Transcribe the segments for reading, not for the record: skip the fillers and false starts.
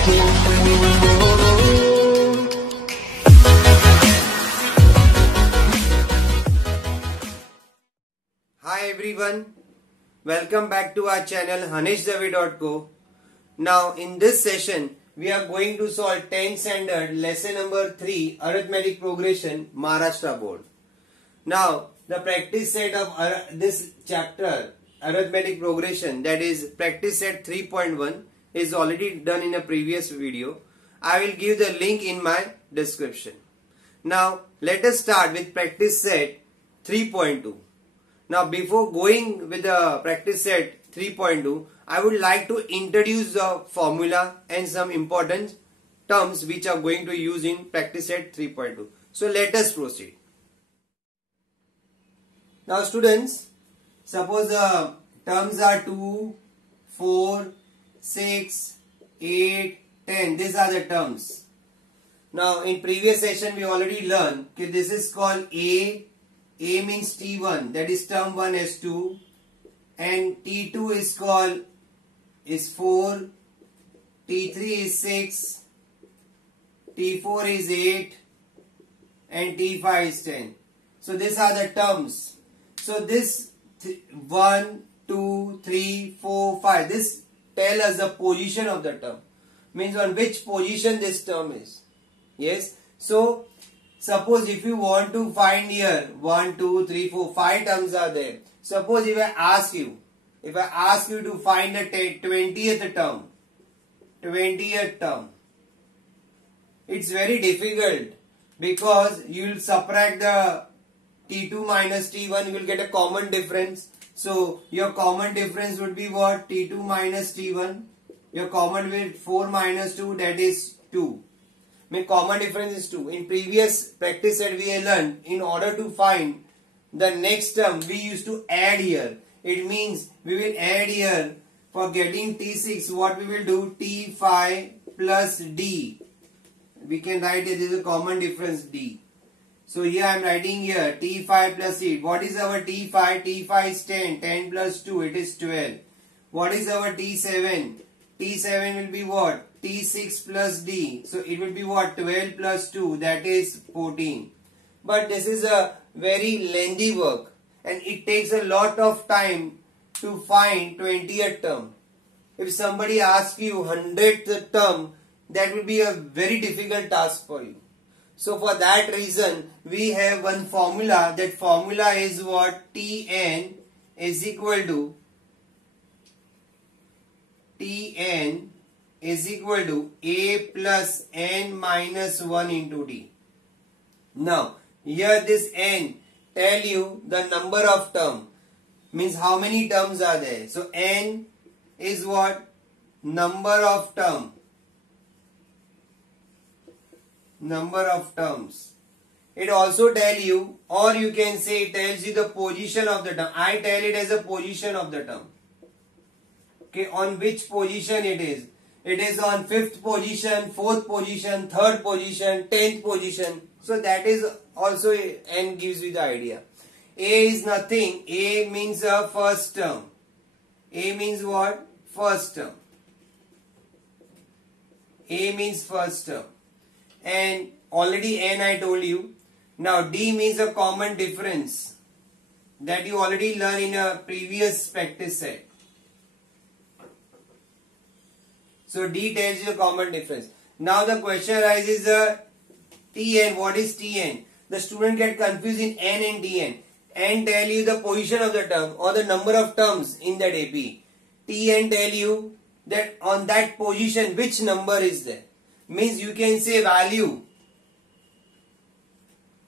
Hi everyone, welcome back to our channel haneshdawe.co. Now in this session we are going to solve 10th standard lesson number 3 arithmetic progression Maharashtra board. Now the practice set of this chapter arithmetic progression, that is practice set 3.1, is already done in a previous video. I will give the link in my description. Now let us start with practice set 3.2. Now before going with the practice set 3.2, I would like to introduce the formula and some important terms which are going to use in practice set 3.2. So let us proceed. Now students, suppose the terms are 2, 4, 6, 8, 10. These are the terms. Now in previous session we already learned that this is called A. A means T1, that is term 1 is 2, and T2 is called is 4, T3 is 6, T4 is 8, and T5 is 10. So these are the terms. So this 1, 2, 3, 4, 5, this tell us the position of the term. Means on which position this term is. Yes. So suppose if you want to find here 1, 2, 3, 4, 5 terms are there. Suppose if I ask you to find the 20th term, it's very difficult because you will subtract the T2 minus T1, you will get a common difference. So your common difference would be what? T2 minus T1. Your common with 4 minus 2, that is 2. My common difference is 2. In previous practice set we learned, in order to find the next term we used to add here. It means we will add here, for getting T6 what we will do, T5 plus D. We can write it as a common difference D. So here I am writing here T5 plus 8. What is our T5? T5 is 10. 10 plus 2, it is 12. What is our T7? T7 will be what? T6 plus D. So it will be what? 12 plus 2, that is 14. But this is a very lengthy work and it takes a lot of time to find 20th term. If somebody asks you 100th term, that will be a very difficult task for you. So for that reason, we have one formula. That formula is what? Tn is equal to A plus n minus 1 into D. Now, here this n tell you the number of term. Means how many terms are there. So, n is what? Number of term. Number of terms. It also tell you, or you can say it tells you the position of the term. I tell it as a position of the term. Okay, on which position it is. It is on 5th position, 4th position, 3rd position, 10th position. So that is also n gives you the idea. A is nothing. A means a first term. A means what? First term. A means first term. And already n I told you. Now D means a common difference that you already learned in a previous practice set. So D tells you the common difference. Now the question arises Tn. What is Tn? The student get confused in n and Tn. N tell you the position of the term or the number of terms in that AP. Tn tell you that on that position which number is there. Means you can say value.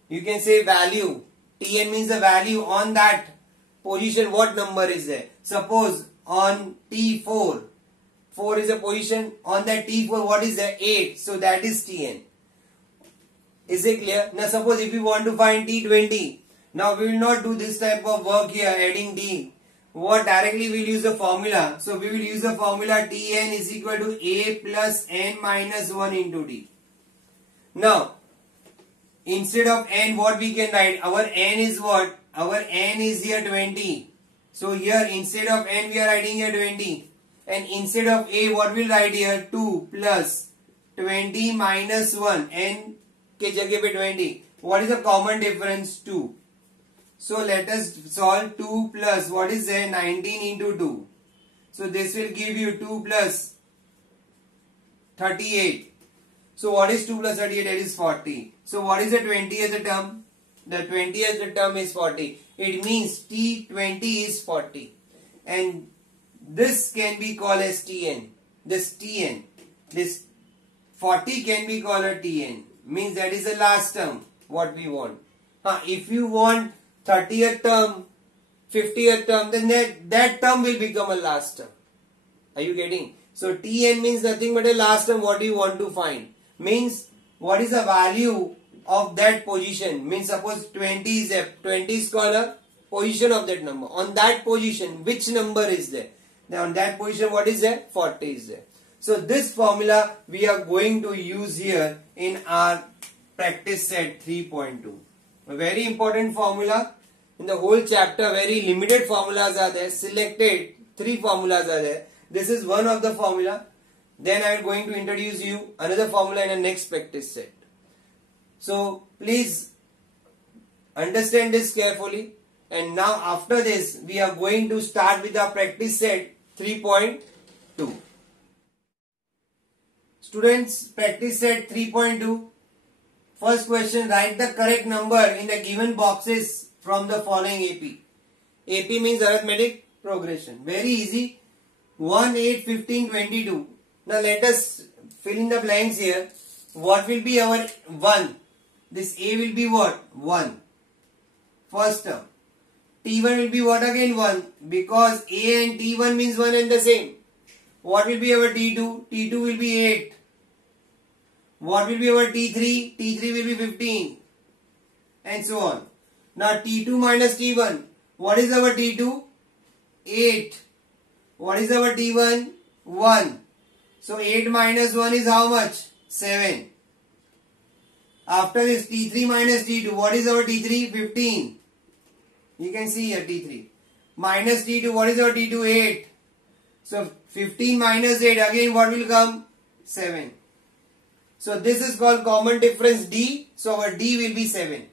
You can say value. Tn means the value on that position. What number is there? Suppose on T4. 4 is a position. On that T4 what is there? 8. So that is Tn. Is it clear? Now suppose if you want to find T20. Now we will not do this type of work here adding D. What directly we will use the formula. So we will use the formula Tn is equal to A plus n minus 1 into D. Now instead of n what we can write? Our n is what? Our n is here 20. So here instead of n we are writing here 20. and instead of a what we'll write here 2 plus 20 minus 1 n के जगह पे 20. What is the common difference? 2. So let us solve 2 plus what is there 19 into 2. So this will give you 2 plus 38. So what is 2 plus 38? That is 40. So what is the 20th term? The 20th term is 40. It means T20 is 40. And this can be called as Tn. This Tn. This 40 can be called a Tn. Means that is the last term. What we want. If you want 30th term, 50th term, then that term will become a last term. Are you getting? So Tn means nothing but a last term. What do you want to find? Means what is the value of that position? Means suppose 20 is there. 20 is called a position of that number. On that position, which number is there? Now on that position, what is there? 40 is there. So this formula we are going to use here in our practice set 3.2. A very important formula. In the whole chapter, very limited formulas are there. Selected 3 formulas are there. This is one of the formula. Then I am going to introduce you another formula in the next practice set. So please understand this carefully. And now after this, we are going to start with our practice set 3.2. Students, practice set 3.2. First question, write the correct number in the given boxes from the following AP. AP means arithmetic progression. Very easy. 1, 8, 15, 22. Now let us fill in the blanks here. What will be our 1? This A will be what? 1. First term. T1 will be what again? 1. Because A and T1 means one and the same. What will be our T2? T2 will be 8. What will be our T3? T3 will be 15. And so on. Now T2 minus T1. What is our T2? 8. What is our T1? 1. So 8 minus 1 is how much? 7. After this T3 minus T2. What is our T3? 15. You can see here T3. Minus T2. What is our T2? 8. So 15 minus 8. Again what will come? 7. So this is called common difference D. So our D will be 7.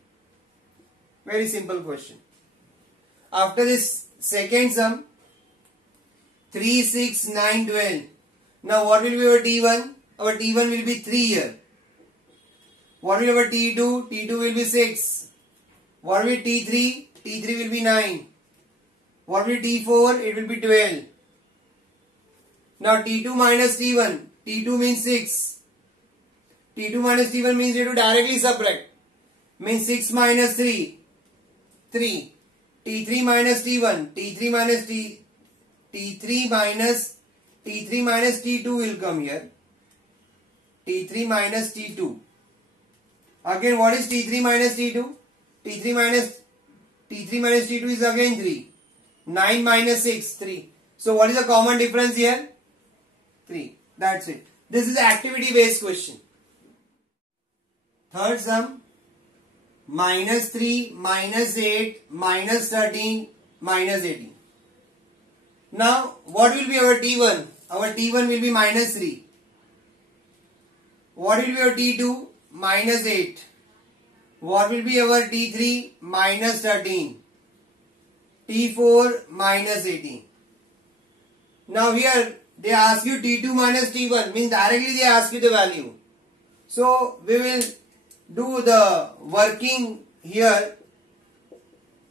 Very simple question. After this second sum. 3, 6, 9, 12. Now what will be our T1? Our T1 will be 3 here. What will be our T2? T2 will be 6. What will be T3? T3 will be 9. What will be T4? It will be 12. Now T2 minus T1. T2 means 6. T2 minus T1 means you have to directly subtract. Means 6 minus 3. 3. T3 minus T1. T3 minus T3 minus T2 will come here. T3 minus T2. Again, what is T3 minus T2? T3 minus T2 is again 3. 9 minus 6, 3. So what is the common difference here? 3. That's it. This is an activity based question. Third sum. Minus 3, minus 8, minus 13, minus 18. Now, what will be our T1? Our T1 will be minus 3. What will be our T2? Minus 8. What will be our T3? Minus 13. T4 minus 18. Now here they ask you T2 minus T1, means directly they ask you the value. So we will do the working here.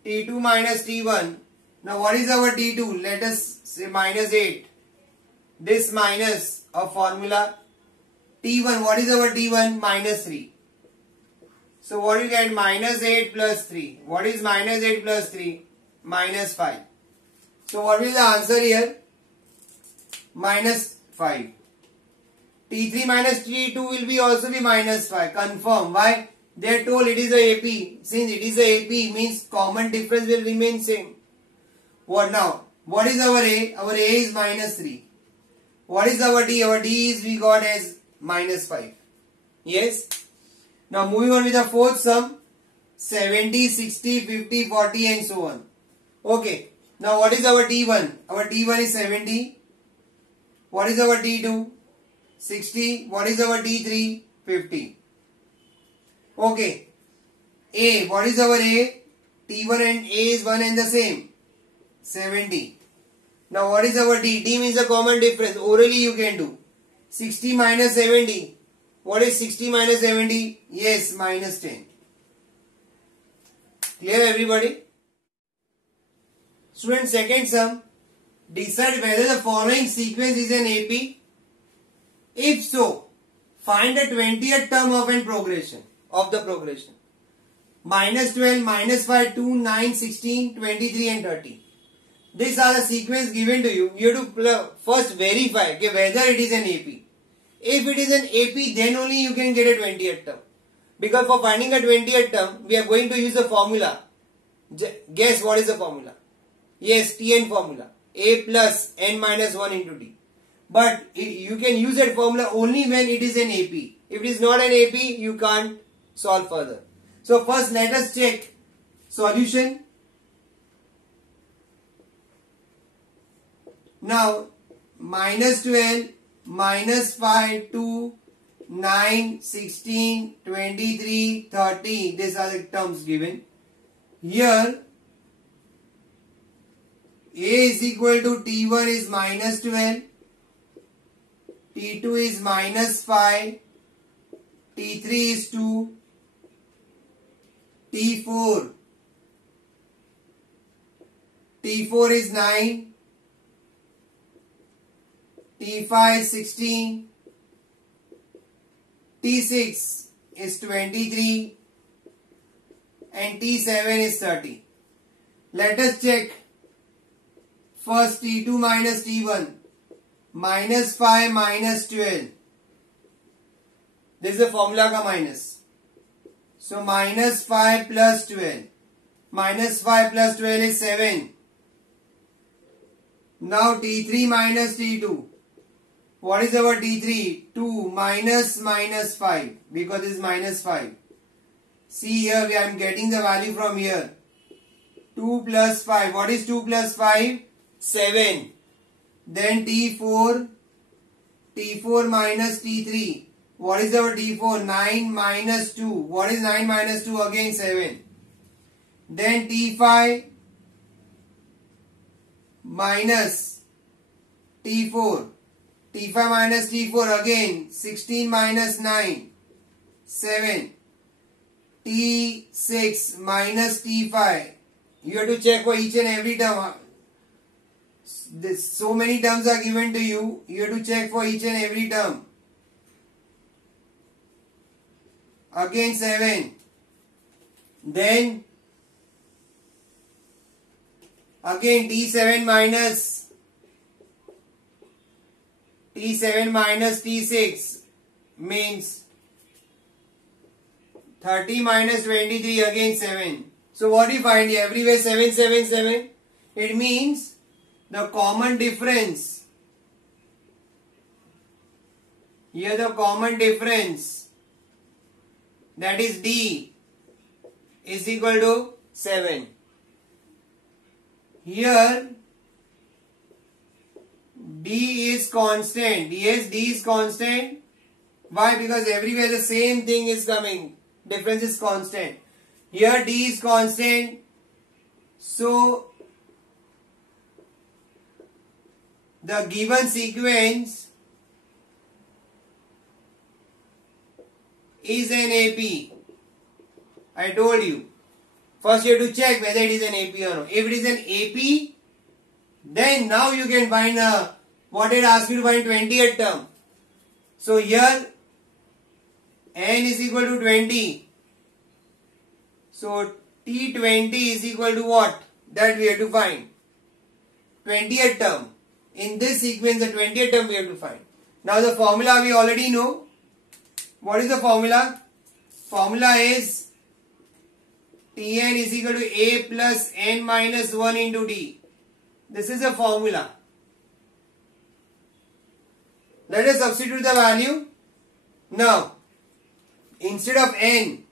T2 minus T1. Now what is our T2? Let us say minus 8. This minus a formula. T1, what is our T1? Minus 3. So what you get? Minus 8 plus 3. What is minus 8 plus 3? Minus 5. So what is the answer here? Minus 5. T3 minus T2 will be also be minus 5. Confirm. Why? They are told it is a AP. Since it is a AP, means common difference will remain same. What now? What is our A? Our A is minus 3. What is our D? Our D is we got as minus 5. Yes. Now moving on with the fourth sum. 70, 60, 50, 40 and so on. Okay. Now what is our T1? Our T1 is 70. What is our T2? 60. What is our T3? 50. Okay. A. What is our A? T1 and A is one and the same. 70. Now what is our D? D means a common difference. Orally you can do. 60 minus 70. What is 60 minus 70? Yes, minus 10. Clear everybody? Student, second sum. Decide whether the following sequence is an AP. If so, find the 20th term of the progression. Minus 12, minus 5, 2, 9, 16, 23 and 30. These are the sequence given to you. You have to first verify whether it is an AP. If it is an AP, then only you can get a 20th term. Because for finding a 20th term, we are going to use a formula. Guess what is the formula? Yes, Tn formula. A plus n minus 1 into D. But you can use that formula only when it is an AP. If it is not an AP, you can't solve further. So first let us check solution. Now minus 12, minus 5, 2, 9, 16, 23, 30. These are the terms given. Here A is equal to T1 is minus 12. T2 is minus 5. T3 is 2. T4 is 9. T5 is 16. T6 is 23. And T7 is 30. Let us check. First T2 minus T1. Minus 5 minus 12. This is the formula ka minus. So minus 5 plus 12. Minus 5 plus 12 is 7. Now T3 minus T2. What is our T3? 2 minus 5. Because this is minus 5. See here, I am getting the value from here. 2 plus 5. What is 2 plus 5? 7. Then T4 minus T3. What is our T4? 9 minus 2. What is 9 minus 2? Again 7. Then T5 minus T4. T5 minus T4 again 16 minus 9. 7. T6 minus T5. You have to check for each and every term. So many terms are given to you. You have to check for each and every term. Again 7. Then again T7 minus T6 means 30 minus 23 again 7. So what do you find here? Everywhere 7, 7, 7. It means the common difference. Here the common difference, that is D, is equal to 7. Here D is constant. Yes, D is constant. Why? Because everywhere the same thing is coming. Difference is constant. Here D is constant. So the given sequence is an AP. I told you. First you have to check whether it is an AP or not. If it is an AP, then now you can find what it asks you to find 20th term. So here n is equal to 20. So T20 is equal to what? That we have to find. 20th term. In this sequence, the 20th term we have to find. Now the formula we already know. What is the formula? Formula is Tn is equal to A plus n minus 1 into D. This is a formula. Let us substitute the value. Now, instead of n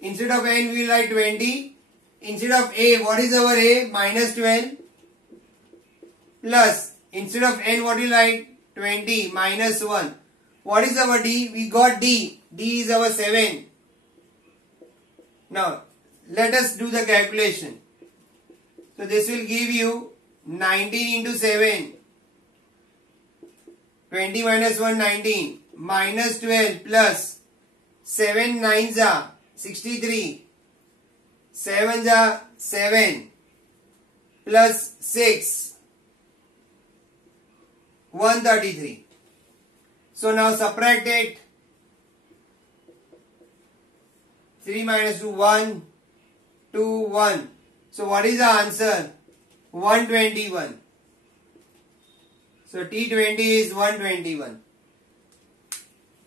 we will write 20. Instead of A, what is our A? Minus 12. Plus, Instead of n, what do you write? 20 minus 1. What is our d? We got d. D is our 7. Now, let us do the calculation. So, this will give you 19 into 7. 20 minus 1, 19. Minus 12 plus 7 9s are 63. 7s are 7. Plus 6. 133. So now subtract it. 3 minus 2, 1, 2, 1. So what is the answer? 121. So T20 is 121.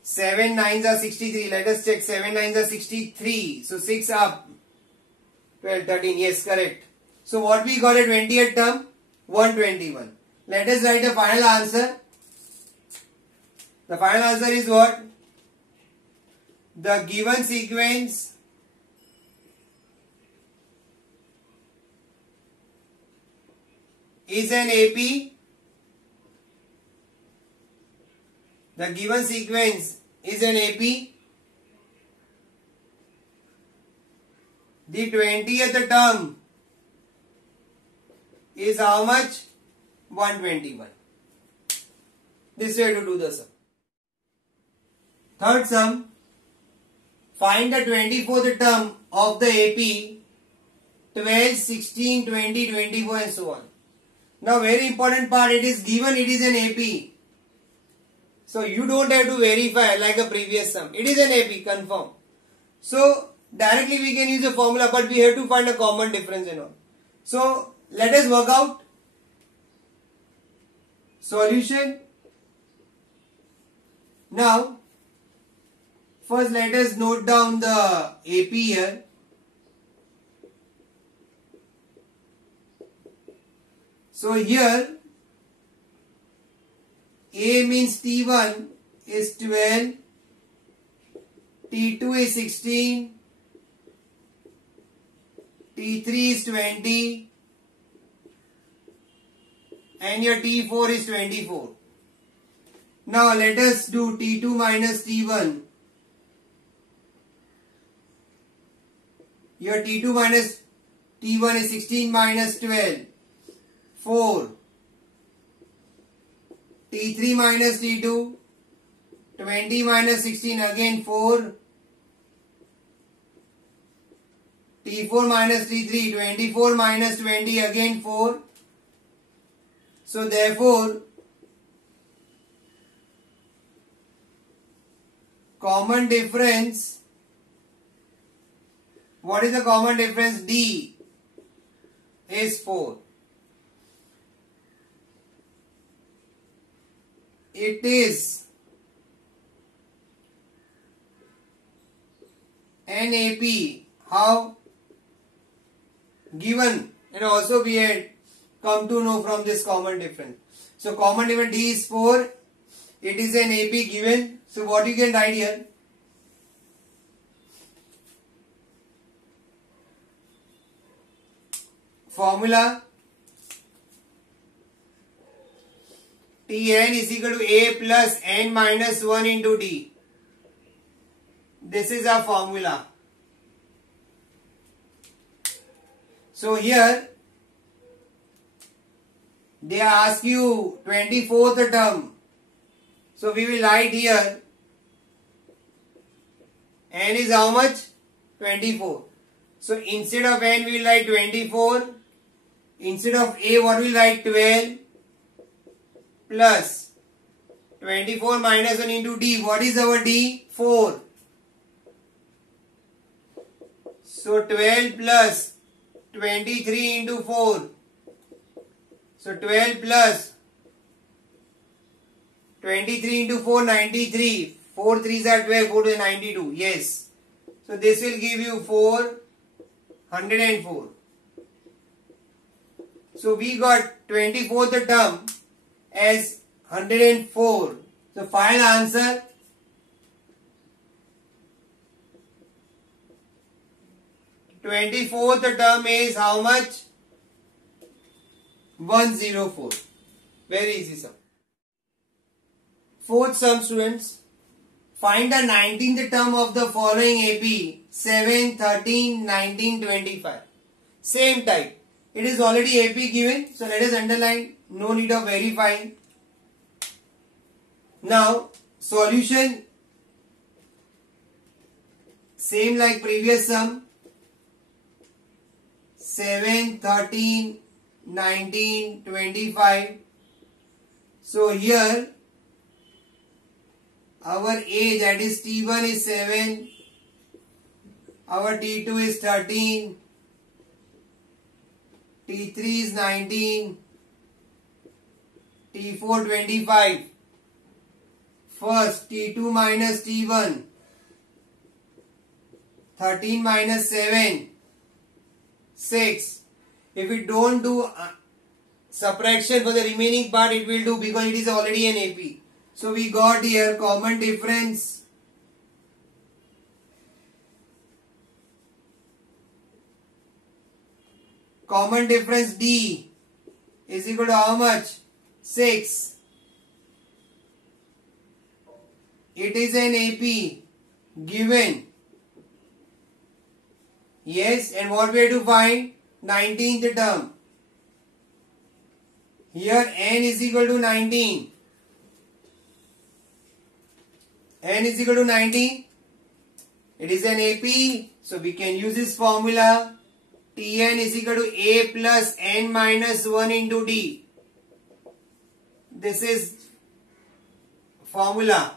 7 9s are 63. Let us check. 7 9s are 63. So 6 up. 12, 13. Yes, correct. So what we got at 20th term? 121. Let us write the final answer. The final answer is what? The given sequence is an AP. The given sequence is an AP. The 20th term is how much? 121. This way to do the sum. Third sum. Find the 24th term of the AP 12, 16, 20, 24 and so on. Now very important part, it is given it is an AP. So you don't have to verify like the previous sum. It is an AP, confirm. So directly we can use a formula, but we have to find a common difference and all. So let us work out. Solution. Now first let us note down the AP here. So here A means T1 is 12, T2 is 16, T3 is 20 and your T4 is 24. Now let us do T2 minus T1. Your T2 minus T1 is 16 minus 12, 4. T3 minus T2, 20 minus 16 again 4. T4 minus T3, 24 minus 20 again 4. So therefore, common difference, what is the common difference? D is 4. It is an AP. How? Given, and also we had come to know from this common difference. So common difference D is 4. It is an AP given. So what you can write here? Formula Tn is equal to A plus n minus 1 into D. This is our formula. So here they ask you 24th term. So we will write here n is how much? 24. So instead of n we will write 24. Instead of A what we will write? 12 plus 24 minus 1 into D. What is our D? 4. So 12 plus 23 into 4. So 12 plus 23 into 4, 93. 4 3s are 12, 4 to 92. Yes. So this will give you 404. So we got 24th term as 104. So final answer twenty-fourth term is how much? 104. Very easy sum. Fourth sum, students. Find the 19th term of the following AP 7, 13, 19, 25. Same type. It is already AP given. So let us underline. No need of verifying. Now solution. Same like previous sum. 7, 13, 19, 25. So here our A, that is T1, is 7. Our T2 is 13. T3 is 19. T4 25. First T2 minus T1. 13 minus 7. 6. If we don't do subtraction for the remaining part, it will do because it is already an AP. So we got here common difference. Common difference D is equal to how much? 6. It is an AP given. Yes, and what we have to find? 19th term. Here n is equal to 19. N is equal to 19. It is an AP. So we can use this formula. Tn is equal to A plus n minus 1 into D. This is formula.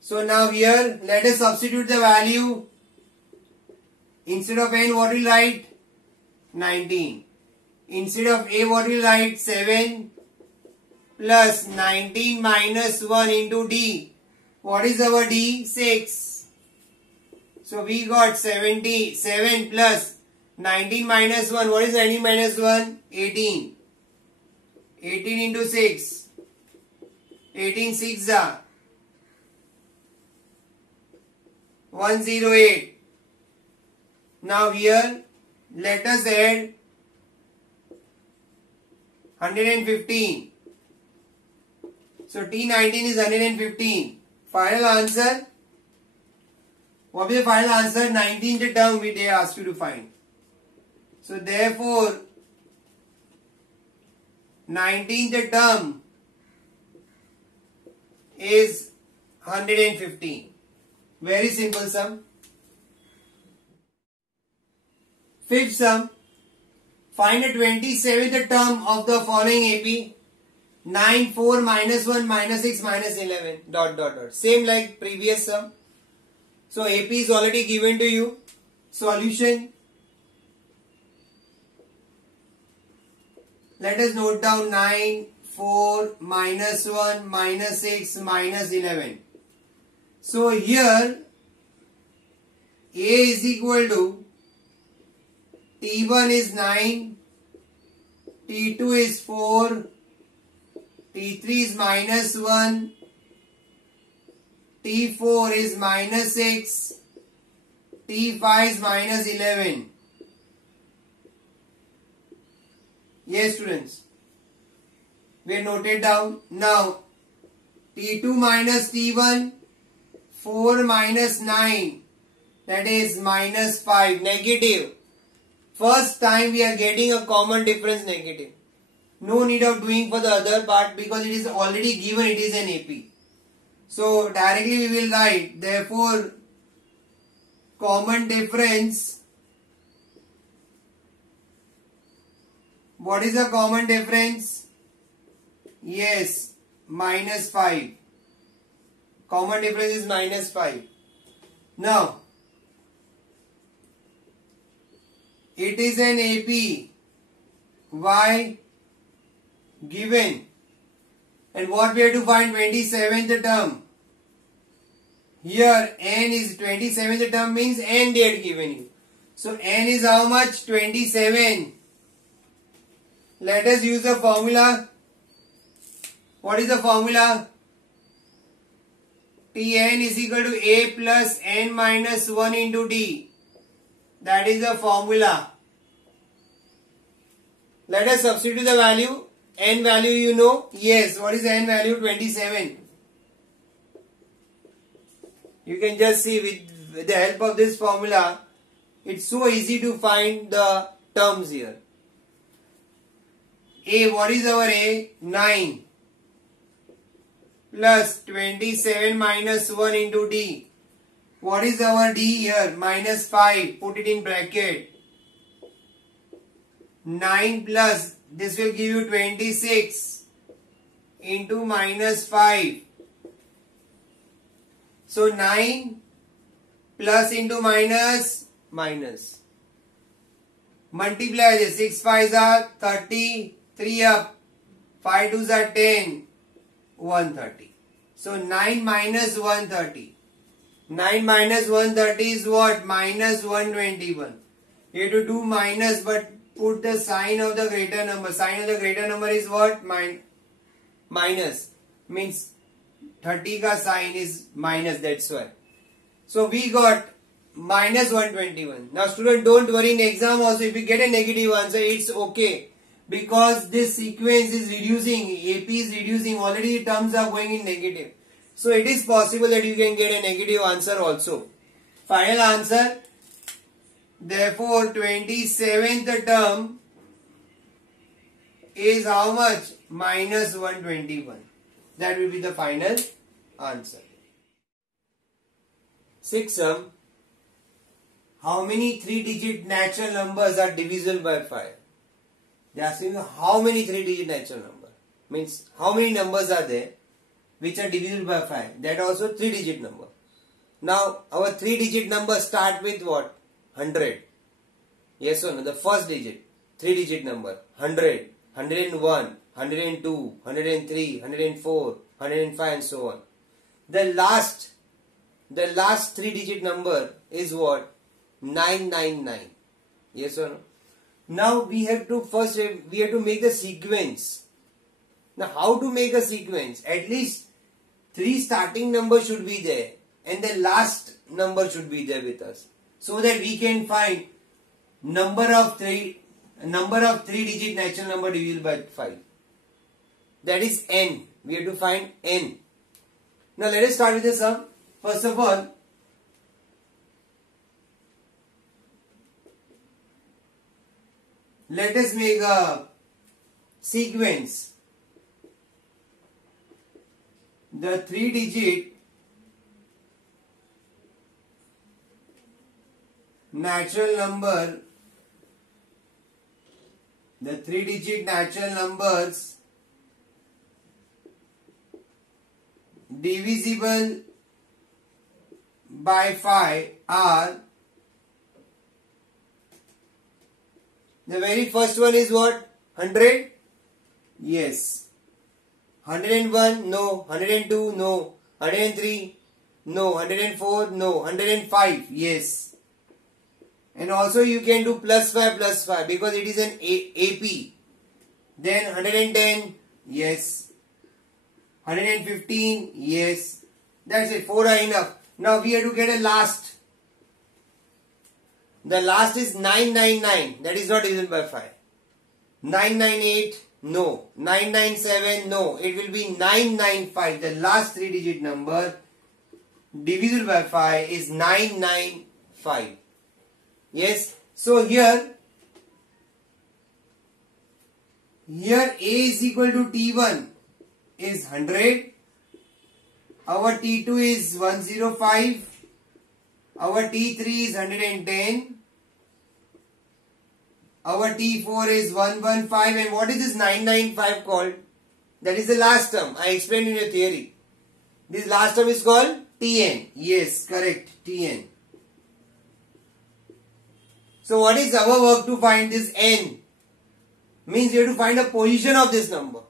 So now here let us substitute the value. Instead of n, what we write? 19. Instead of A, what we write? 7 plus 19 minus 1 into D. What is our D? 6. So we got 77 plus 19 minus 1. What is 19 minus 1? 18. 18 into 6. 18 6 are 108. Now here let us add 115. So T19 is 115. Final answer. What is the final answer? 19th term they asked you to find. So therefore 19th term is 115. Very simple sum. Fifth sum. Find the 27th term of the following AP. 9, 4, minus 1, minus 6, minus 11, dot, dot, dot. Same like previous sum. So AP is already given to you. Solution. Let us note down 9, 4, minus 1, minus 6, minus 11. So here A is equal to T1 is 9, T2 is 4, T3 is minus 1, T4 is minus 6, T5 is minus 11. Yes, students. We have noted down. Now, T2 minus T1, 4 minus 9, that is minus 5, negative. First time we are getting a common difference negative. No need of doing for the other part because it is already given, it is an AP. So directly we will write, therefore common difference. What is the common difference? Yes, minus 5. Common difference is minus 5. Now, it is an AP. Why? Given. And what we have to find? 27th term. Here n is 27th term means n they had given you. So n is how much? 27. Let us use the formula. What is the formula? Tn is equal to A plus n minus 1 into D. That is the formula. Let us substitute the value. n value you know? Yes. What is n value? 27. You can just see with the help of this formula, it's so easy to find the terms here. A, what is our A? 9 plus 27 minus 1 into D. What is our D here? Minus 5. Put it in bracket. 9 plus, this will give you 26 into minus 5. So 9 plus into minus, minus. Multiply this. 6 5s are 30. 3 up. 5 2s are 10. 130. So 9 minus 130. 9 minus 130 is what? Minus 121. You have to do minus, but put the sign of the greater number. Sign of the greater number is what? Minus. Means 30 ka sign is minus, that's why. So we got minus 121. Now student, don't worry, in exam also if you get a negative answer, it's okay. Because this sequence is reducing, AP is reducing, already the terms are going in negative. So it is possible that you can get a negative answer also. Final answer. Therefore 27th term is how much? Minus 121. That will be the final answer. Sixth sum. How many 3-digit natural numbers are divisible by 5? They are asking you how many 3-digit natural number. Means how many numbers are there which are divisible by 5. That also 3-digit number. Now our 3-digit number start with what? 100. Yes or no? The first digit. 3-digit number. 100. 101. 102. 103. 104. 105 and so on. The last 3-digit number is what? 999. Yes or no? Now we have to make the sequence. Now how to make a sequence? At least 3 starting numbers should be there and the last number should be there with us, so that we can find number of 3-digit natural number divisible by 5. That is n. We have to find n. Now let us start with the sum. First of all, let us make a sequence. The 3-digit natural number, the 3-digit natural numbers divisible by 5 are, the very first one is what? 100? Yes. 101? No. 102? No. 103? No. 104? No. 105? Yes. And also you can do plus 5 because it is an AP. Then 110? Yes. 115? Yes. That's it. 4 are enough. Now we have to get a last. The last is 999. That is not divisible by 5. 998? No. 997? No. It will be 995. The last 3-digit number divisible by 5 is 995. Yes. So here A is equal to T1 is 100. Our T2 is 105. Our T3 is 110. Our T4 is 115. And what is this 995 called? That is the last term. I explained in your theory. This last term is called Tn. Yes, correct. Tn. So what is our work to find this n? Means you have to find a position of this number.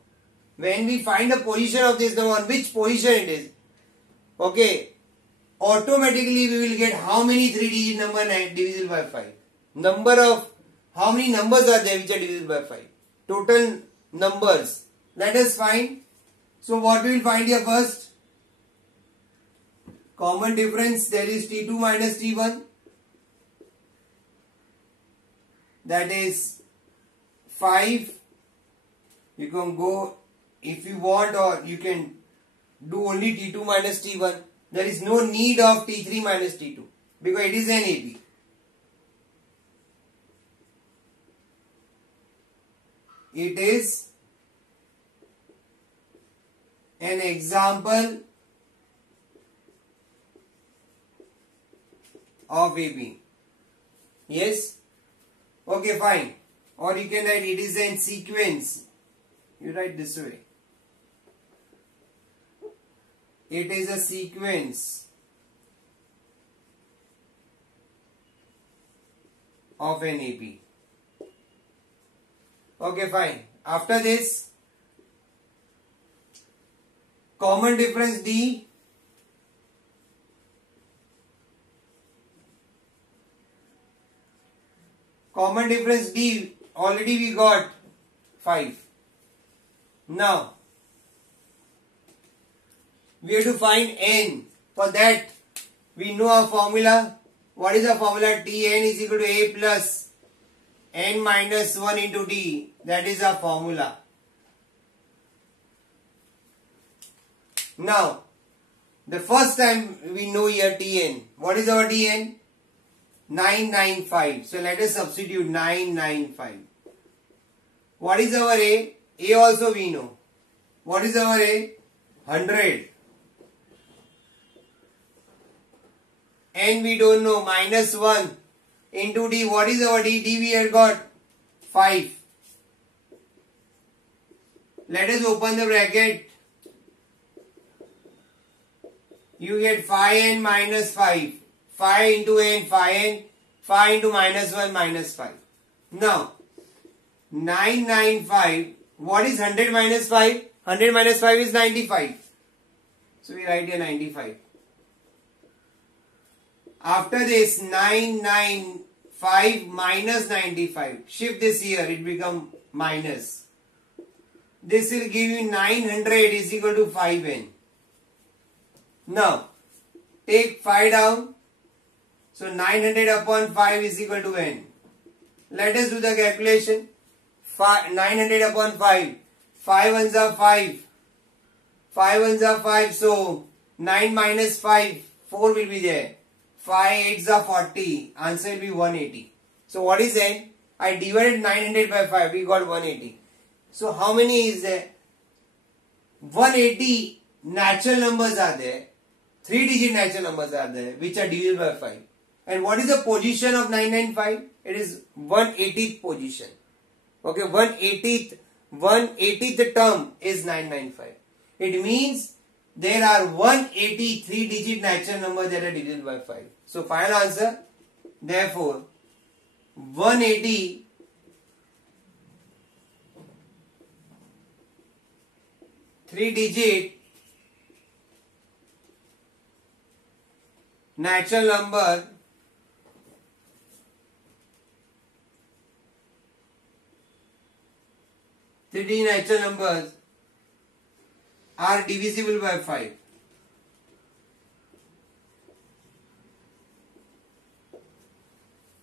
When we find a position of this number, on which position it is, okay, automatically we will get how many 3-digit number divisible by 5. Number of, how many numbers are there which are divisible by 5? Total numbers. Let us find. So what we will find here first? Common difference, that is T2 minus T1. That is 5 You can go if you want, or you can do only T2 minus T1. There is no need of T3 minus T2 because it is an AP. It is an example of AP. Yes? Okay, fine. Or you can write it is in sequence. You write this way. It is a sequence of an AP. Okay, fine. After this, common difference D. Common difference D, already we got 5. Now, we have to find N. For that, we know our formula. What is the formula? Tn is equal to A plus N minus 1 into D. That is our formula. Now, the first time we know here Tn. What is our Tn? 995. So let us substitute 995. What is our A? A also we know. What is our A? 100. N we don't know. Minus 1 into D. What is our D? D we have got 5. Let us open the bracket. You get 5n minus 5. 5 into n, 5n. 5 into minus 1, minus 5. Now, 995. What is 100 minus 5? 100 minus 5 is 95. So we write here 95. After this, 995 minus 95. Shift this here, it becomes minus. This will give you 900 is equal to 5n. Now, take 5 down. So 900 upon 5 is equal to n. Let us do the calculation. 900 upon 5. 5 ones are 5. 5 ones are 5. So 9 minus 5. 4 will be there. 5 8s are 40. Answer will be 180. So what is n? I divided 900 by 5. We got 180. So how many is there? 180 natural numbers are there. 3-digit natural numbers are there which are divisible by 5. And what is the position of 995? It is 180th position. Okay, 180th term is 995. It means there are 180 3-digit natural numbers that are divisible by 5. So final answer, therefore, 180 3-digit natural number natural numbers are divisible by 5.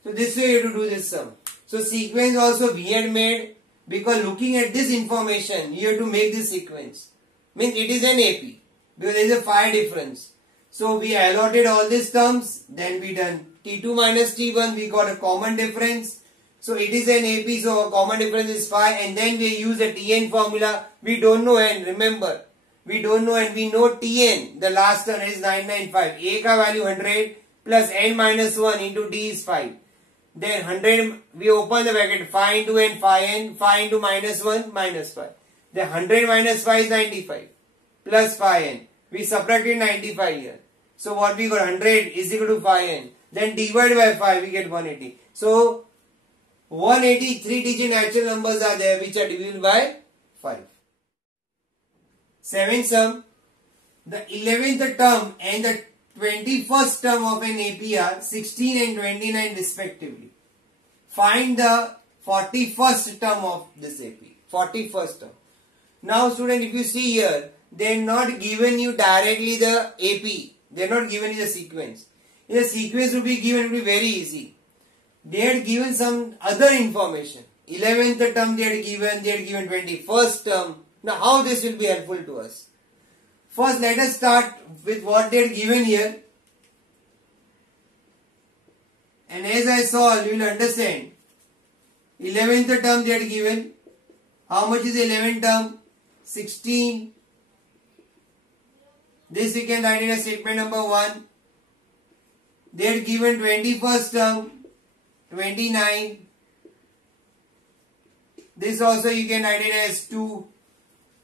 So this way you have to do this sum. So sequence also we had made, because looking at this information you have to make this sequence. Means it is an AP because there is a 5 difference. So we allotted all these terms, then we done T2 minus T1, we got a common difference. So it is an AP, so a common difference is 5, and then we use the Tn formula. We don't know n, remember. We don't know n, we know Tn, the last term is 995. A ka value 100 plus n minus 1 into D is 5. Then 100, we open the bracket, 5 into n, 5n, 5 into minus 1, minus 5. The 100 minus 5 is 95 plus 5n. We subtracted 95 here. So what we got, 100 is equal to 5n. Then divide by 5, we get 180. So 180 3-digit natural numbers are there which are divisible by 5. 7th sum, the 11th term and the 21st term of an AP are 16 and 29 respectively. Find the 41st term of this AP. 41st term. Now student, if you see here, they are not given you directly the AP. They are not given you the sequence. If the sequence would be given, it would be very easy. They had given some other information. 11th term they had given 21st term. Now how this will be helpful to us? First let us start with what they had given here. And as I solve, you will understand. 11th term they had given. How much is 11th term? 16. This we can write in a statement number 1. They had given 21st term, 29. This also you can write it as 2.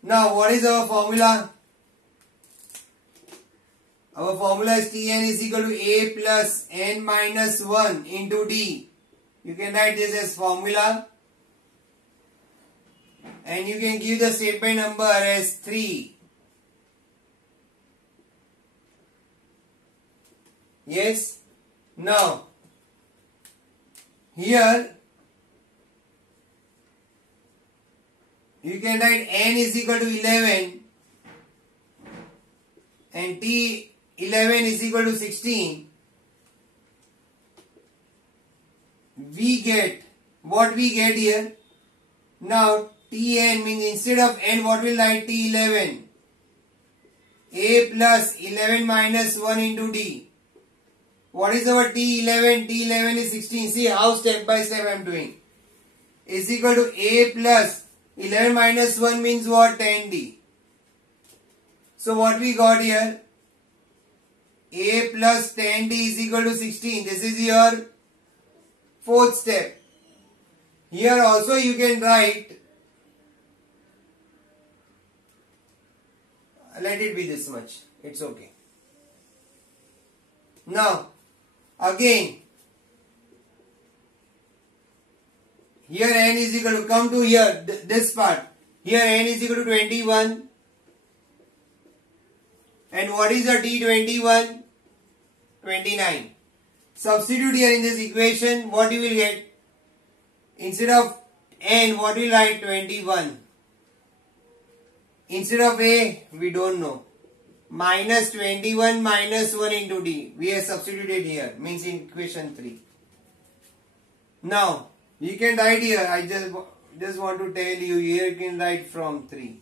Now what is our formula? Our formula is Tn is equal to A plus n minus 1 into D. You can write this as formula. And you can give the statement number as 3. Yes. Now, here you can write n is equal to 11 and T11 is equal to 16. We get what we get here. Now Tn means instead of n what will write T11? A plus 11 minus 1 into D. What is our T11? T11 is 16. See how step by step I am doing. Is equal to A plus 11 minus 1 means what? 10D. So what we got here? A plus 10D is equal to 16. This is your fourth step. Here also you can write, let it be this much. It's okay. Now, again, here n is equal to, come to here, this part. Here n is equal to 21. And what is the T21? 29. Substitute here in this equation, what you will get? Instead of n, what will write? 21. Instead of A, we don't know. Minus 21 minus 1 into D. We have substituted here, means in equation 3. Now, you can write here, I just want to tell you, here you can write from 3.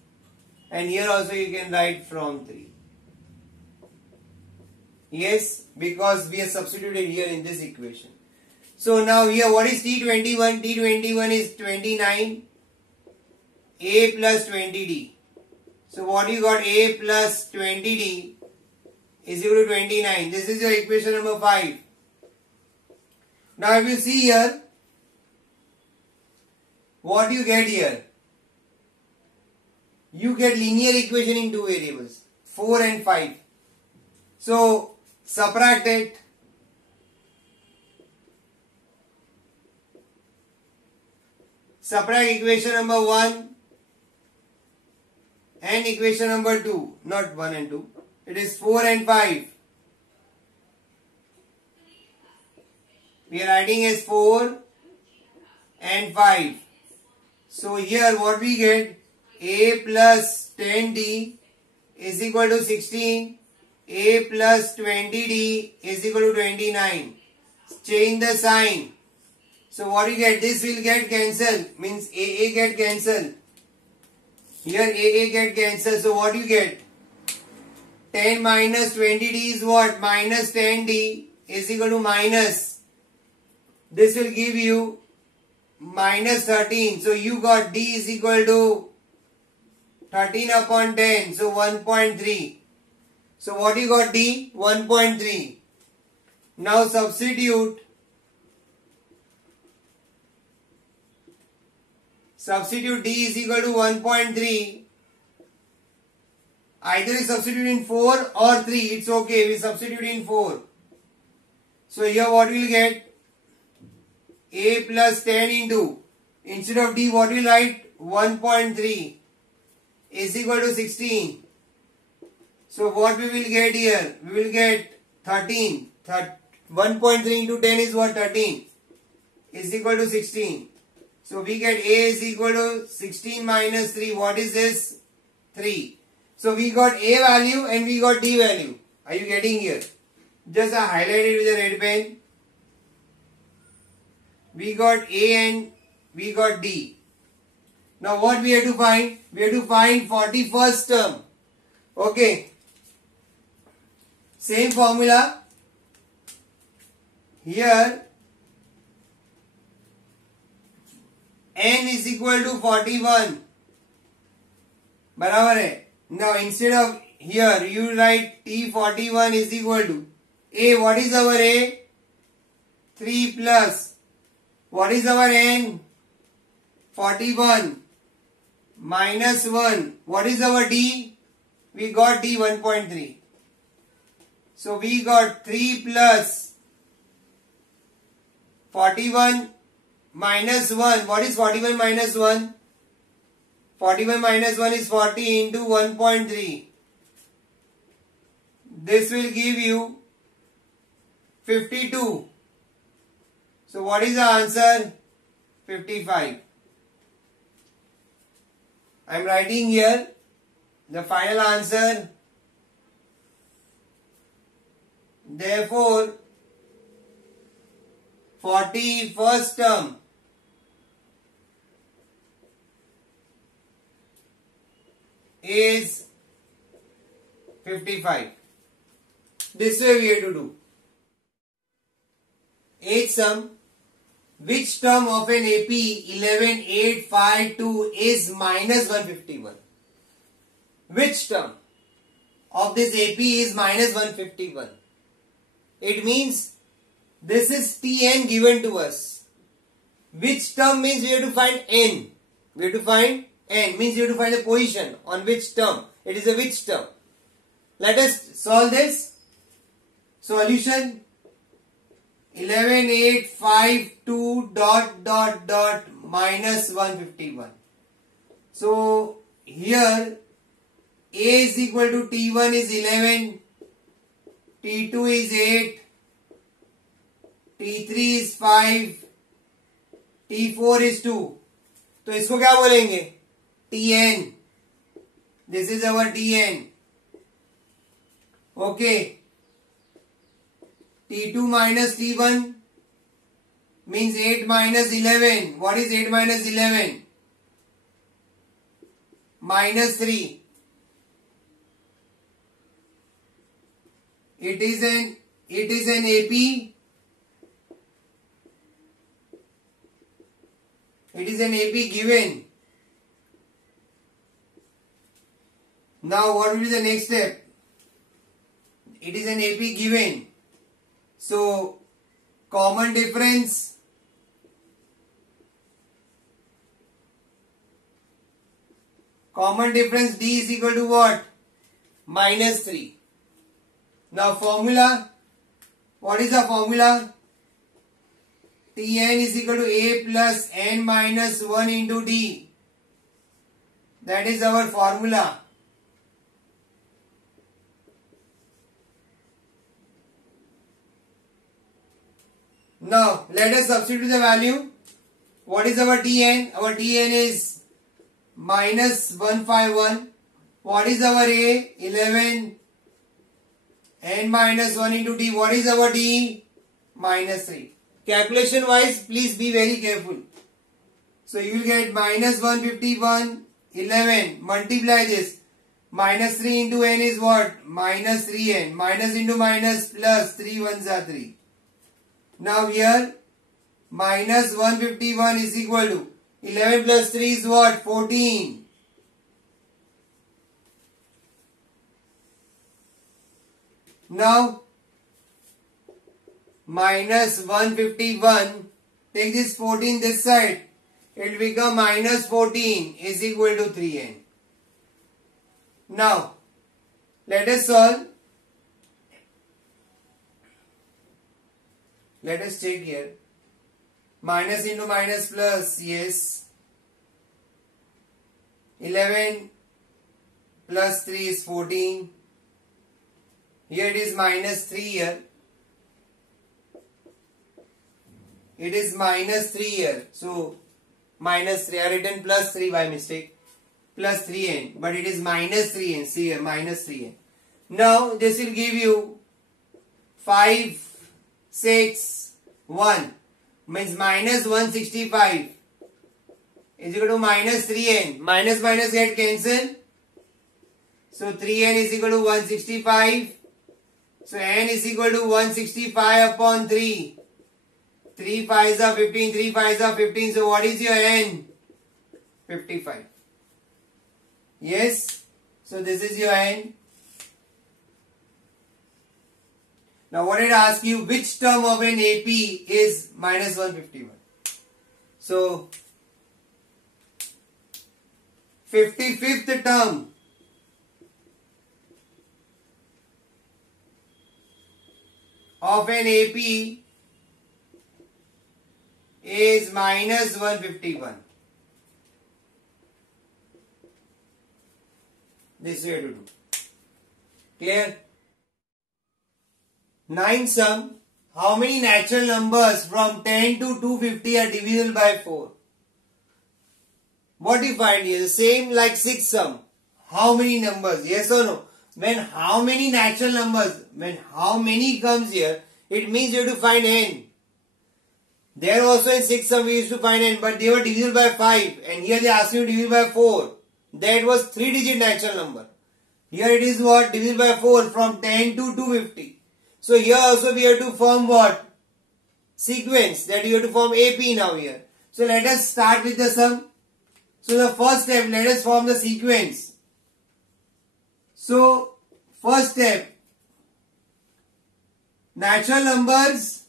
And here also you can write from 3. Yes, because we have substituted here in this equation. So now here what is T21? T21 is 29. A plus 20D. So what you got? A plus 20D is equal to 29. This is your equation number 5. Now if you see here, what you get here? You get linear equation in two variables, 4 and 5. So subtract it. Subtract equation number 1 and equation number 2, not 1 and 2. It is 4 and 5. We are writing as 4 and 5. So here what we get? A plus 10D is equal to 16. A plus 20D is equal to 29. Change the sign. So what you get? This will get cancelled. Means AA get cancelled. Here AA get cancelled. So what you get? 10 minus 20D is what? Minus 10D is equal to minus. This will give you minus 13. So you got D is equal to 13 upon 10. So 1.3. So what you got? D 1.3. Now substitute. Substitute D is equal to 1.3. Either you substitute in 4 or 3. It's okay. We substitute in 4. So here what we will get? A plus 10 into. Instead of D what we will write? 1.3 is equal to 16. So what we will get here? We will get 13. 1.3 into 10 is what? 13. Is equal to 16. So we get A is equal to 16 minus 3. What is this? 3. So we got A value and we got D value. Are you getting here? Just I highlighted with a red pen. We got A and We got D. Now what we have to find? We have to find 41st term. Okay. Same formula. Here n is equal to 41. बराबर है. Now instead of here you write T41 is equal to A. What is our A? 3 plus. What is our n? 41 minus 1. What is our D? We got D 1.3. So we got 3 plus 41 minus 1. What is 41 minus 1? 41 minus 1 is 40 into 1.3. This will give you 52. So what is the answer? 55. I am writing here the final answer. Therefore, 41st term is 55. This way we have to do. 8th sum. Which term of an AP 11852 is minus 151? Which term of this AP is minus 151? It means this is Tn given to us. Which term means we have to find n. We have to find n means you have to find a position on which term. It is a which term. Let us solve this. Solution 11852 dot minus 151. So here A is equal to T1 is 11, T2 is 8, T3 is 5, T4 is 2. तो इसको क्या बोलेंगे? Tn. This is our Tn. Okay. T2 minus T1 means 8 minus 11. What is 8 minus 11? Minus 3. It is an AP. It is an AP given. Now what will be the next step? It is an AP given. So common difference D is equal to what? Minus 3. Now formula. What is the formula? Tn is equal to A plus n minus 1 into D. That is our formula. Now let us substitute the value. What is our Tn? Our Tn is minus 151. What is our A? 11 n minus 1 into D. What is our D? Minus 3. Calculation wise, please be very careful. So you will get minus 151, 11, multiply this. Minus 3 into n is what? Minus 3n. Minus into minus plus 3 ones are 3. Now here minus 151 is equal to 11 plus 3 is what? 14. Now minus 151, take this 14 this side, it will become minus 14 is equal to 3n. Now let us solve. Let us check here. Minus into minus plus, yes. 11 plus 3 is 14. Here it is minus 3 here. It is minus 3 here. So minus 3. I have written plus 3 by mistake. Plus 3n. But it is minus 3n. See here, minus 3n. Now this will give you 5, 6, 1. Means minus 165. is equal to minus 3n. Minus minus get cancel. So 3n is equal to 165. So n is equal to 165 upon 3. 3 5s are 15. 3 5s are 15. So what is your n? 55. Yes. So this is your n. Now what did I ask you? Which term of an AP is minus 151? So 55th term of an AP is minus 151. This way to do. Clear? Ninth sum. How many natural numbers from 10 to 250 are divisible by 4? What do you find here? The same like sixth sum. How many numbers? Yes or no? When how many natural numbers, when how many comes here, it means you have to find n. There also in sixth sum we used to find n, but they were divisible by 5. And here they ask you to divisible by 4. That was 3-digit natural number. Here it is what? Divisible by 4 from 10 to 250. So here also we have to form what? Sequence. That you have to form AP now here. So let us start with the sum. So the first step, let us form the sequence. So first step, natural numbers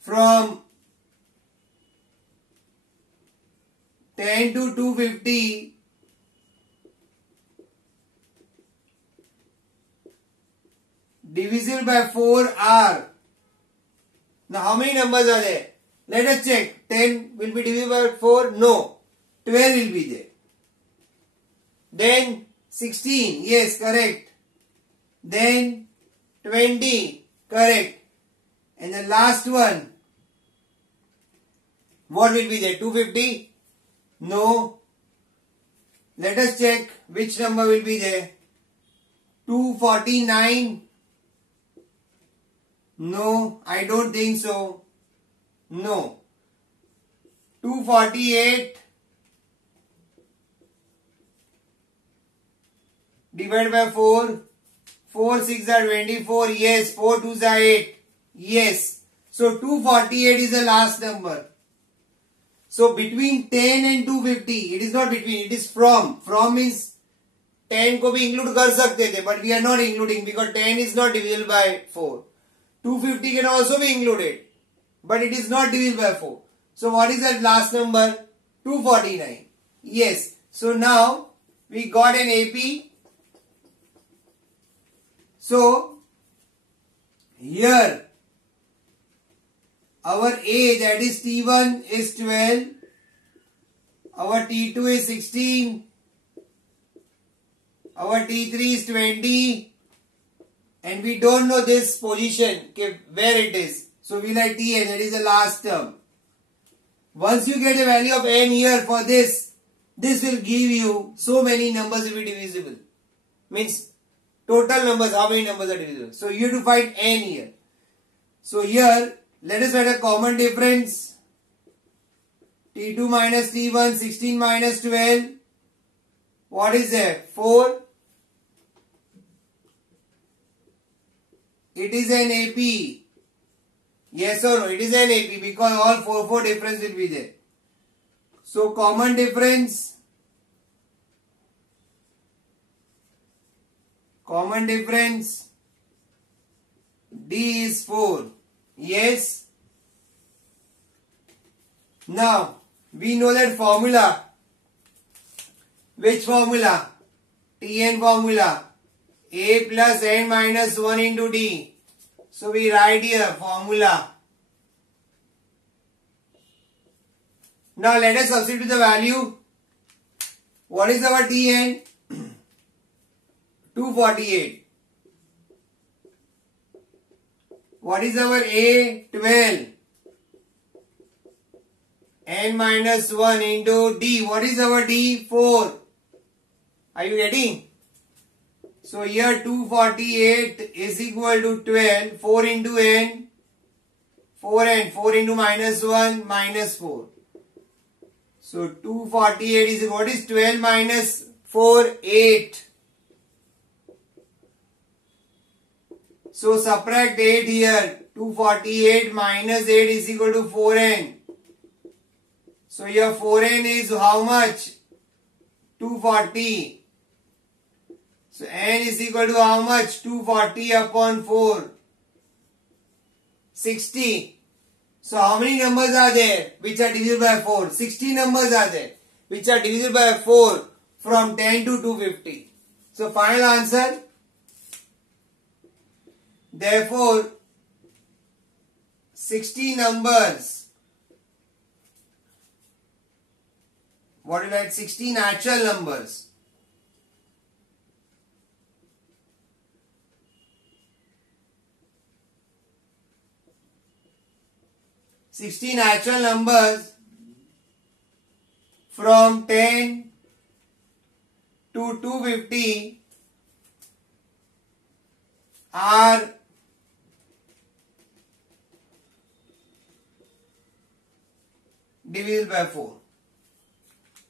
from 10 to 250 divisible by 4 are. Now how many numbers are there? Let us check. 10 will be divisible by 4? No. 12 will be there. Then 16. Yes, correct. Then 20. Correct. And the last one. What will be there? 250? No. Let us check which number will be there. 249. No, I don't think so. No. 248 divided by 4. 4 6 are 24. Yes. 4 2s are 8. Yes. So 248 is the last number. So between 10 and 250, it is not between, it is from. From means 10 को भी include कर सकते थे, but we are not including because 10 is not divisible by 4. 250 can also be included, but it is not divisible by 4. So what is that last number? 249. Yes. So now we got an AP. So here our A, that is T1, is 12. Our T2 is 16. Our T3 is 20. And we don't know this position, where it is. So we like Tn, that is the last term. Once you get a value of n here for this will give you so many numbers will be divisible. Means total numbers, how many numbers are divisible. So you have to find n here. So here, let us write a common difference. T2 minus T1, 16 minus 12. What is there? 4. It is an AP. Yes or no? It is an AP because all 4 difference will be there. So common difference. D is 4. Yes. Now we know that formula. Which formula? Tn formula. A plus n minus 1 into D. So we write here formula. Now let us substitute the value. What is our Tn? 248. What is our A? 12. N minus 1 into D. What is our D? 4. Are you getting? So here 248 is equal to 12. 4 into n. 4n. 4 into minus 1 minus 4. So 248 is what is 12 minus 4? 8. So subtract 8 here. 248 minus 8 is equal to 4n. So your 4n is how much? 240. So n is equal to how much? 240 upon 4. 60. So how many numbers are there which are divisible by 4? 60 numbers are there which are divisible by 4 from 10 to 250. So final answer. Therefore, 60 numbers. What is that? 60 natural numbers. Natural numbers from 10 to 250 are divisible by 4.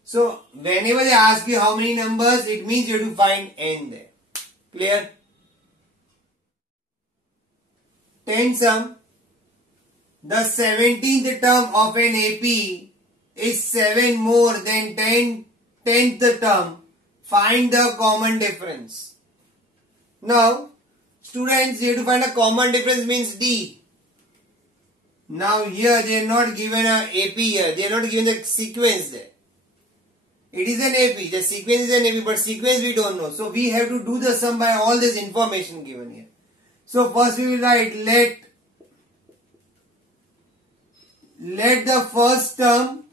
So whenever they ask you how many numbers, it means you have to find n there. Clear? 10 sum. The 17th term of an AP is 7 more than 10th term. Find the common difference. Now, students, you have to find a common difference means D. Now here they are not given a AP here. They are not given the sequence there. It is an AP. The sequence is an AP, but sequence we don't know. So we have to do the sum by all this information given here. So first we will write let the first term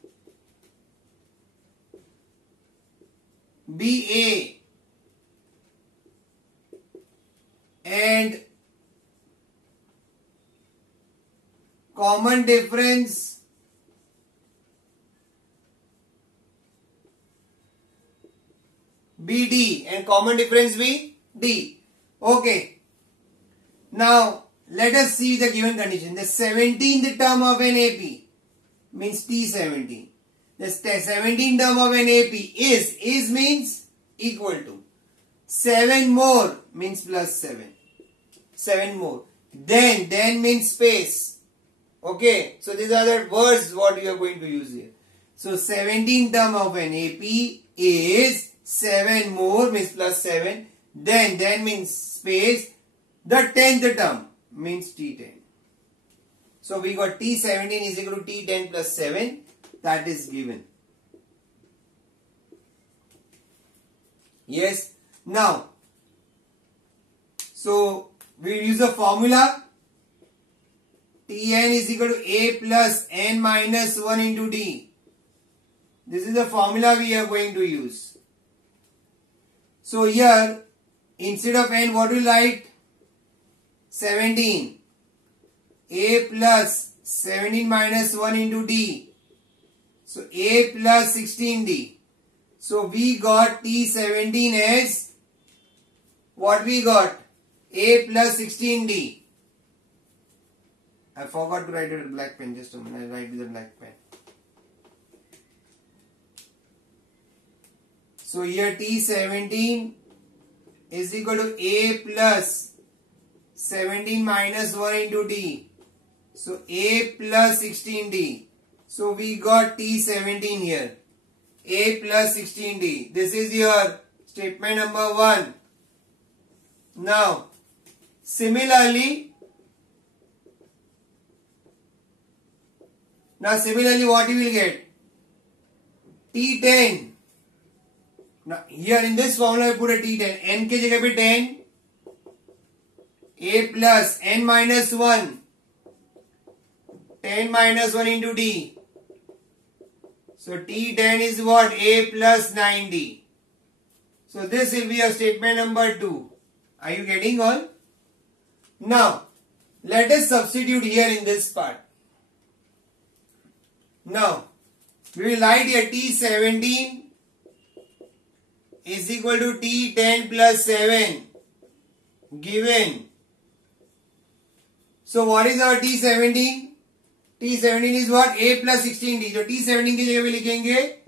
be A and common difference be D and common difference be D. Okay. Now let us see the given condition. The 17th term of an AP means T17. The 17th term of an AP is means equal to 7 more means plus 7. 7 more. Then means space. Okay. So these are the words what you are going to use here. So 17th term of an AP is 7 more means plus 7. Then means space. The 10th term means T10. So we got T17 is equal to T10 plus 7. That is given. Yes. Now, so we use the formula. Tn is equal to A plus n minus 1 into D. This is the formula we are going to use. So here, instead of n, what we write? 17. A plus 17 minus 1 into D. So A plus 16D. So we got T17 as what we got? A plus 16D. I forgot to write it with black pen. Just a minute. I write with a black pen. So here T17 is equal to A plus 17 minus 1 into D. So A plus 16D. So we got T17 here. A plus 16D. This is your statement number 1. Now, similarly what you will get? T10. Now here in this formula I put a T10. N ke jagah pe 10. A plus n minus 1. 10 minus 1 into D. So T10 is what? A plus 9D. So this will be your statement number 2. Are you getting all? Now, let us substitute here in this part. Now, we will write here T17 is equal to T10 plus 7 given. So what is our T17? T17 is what? A plus 16D. So T17 की जगह पे लिखेंगे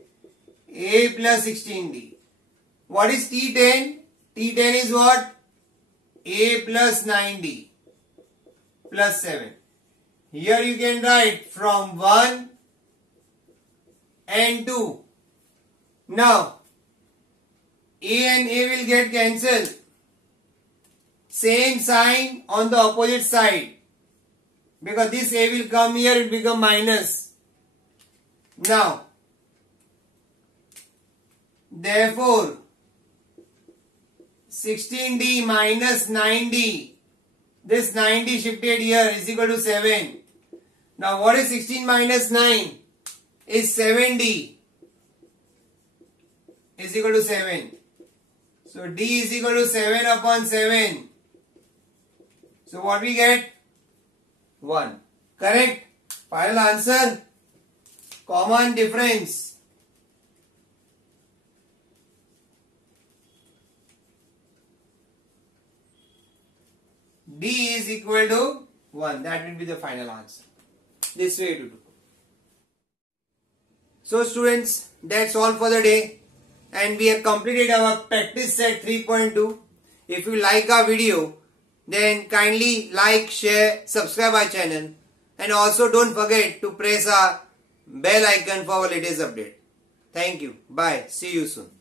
A plus 16D. What is T10? T10 is what? A plus 9D plus 7. Here you can write from 1 and 2. Now, A and A will get cancelled. Same sign on the opposite side. Because this A will come here, it become minus. Now, therefore, 16D minus 9D, this 9D shifted here is equal to 7. Now what is 16 minus 9? Is 7D is equal to 7. So D is equal to 7 upon 7. So what we get? 1. Correct? Final answer? Common difference. D is equal to 1. That will be the final answer. This way to do. So students, that's all for the day. And we have completed our practice set 3.2. If you like our video, then kindly like, share, subscribe our channel. And also don't forget to press our bell icon for our latest update. Thank you. Bye. See you soon.